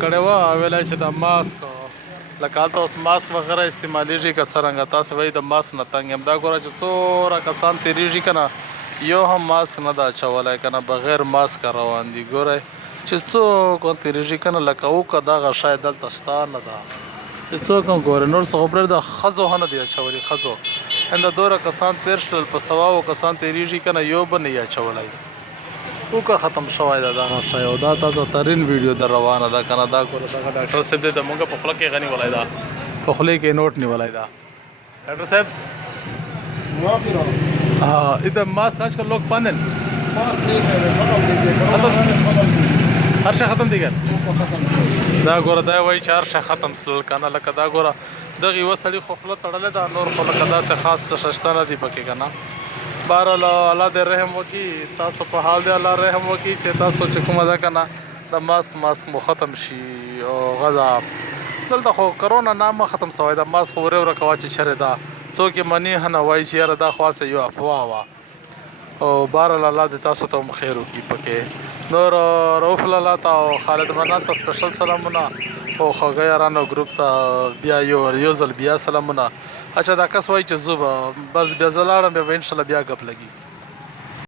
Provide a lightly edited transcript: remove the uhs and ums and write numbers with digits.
کړې وه ویلی چې د ماسک لکه هلته اوس ماسک وغیره استعمالیږي که څرنګه تاسې وایي د ماسک نه تنګ یم دا ګوره چې څومره کسان تېرېږي که نه یو هم ماسک نه ده اچولی که نه بغیر ماسکه روان دي ګورئ چې څوک هم تېرېږي که نه لکه وکړه دغه شی دلته شته نه ده چې څوک هم ګورئ نور څه خو پرېږده ښځو هم نه دي اچولي ښځو همدا دومره کسان تېر شول په سواو کسان تېرېږي که نه یو به نه یې اچولی وکه ختم شوی ده دغه شی او دا تازه ترین ویډیو در روانه ده که نه دا ګوره دغه ډاکټر صاحب دی د مونږ په خوله کې هغه نیولی ده په خولې کې یې نوټ نیولی ده ډاکټر صاحب इधर मास्क आजकल लोग पाने هر شي ختم دي دا ګوره دا وایي چې هر شي ختم سلل که نه لکه دا ګوره دغه یوه سړي خو خوله تړلې ده نور خو لکه داسې خاص څه شته نه دي پکې که نه بهرحال الله دې رحم وکړي تاسو په حال دې الله رحم وکړي چې تاسو چې کومه ده که نه د ماسک مو ختم شي او غذا دلته خو کرونا نامه ختم شوی ده ماسک خو ورې ورکوه چې چېرې ده څوک یې مني هم نه وایي چې یاره دا خو هسې یو افوا وه او بهرحال الله دې تاسو ته هم خیر وکړي پکې نور رؤف لالا ته او خالد منان ته سپیشل سلامونه او خوږه یارانو ګروپ ته بیا یو ځل بیا سلامونه اچھا دا کس وایي چې زه به بس بیا زه لاړم بیا به انشاءالله بیا ګپ لګي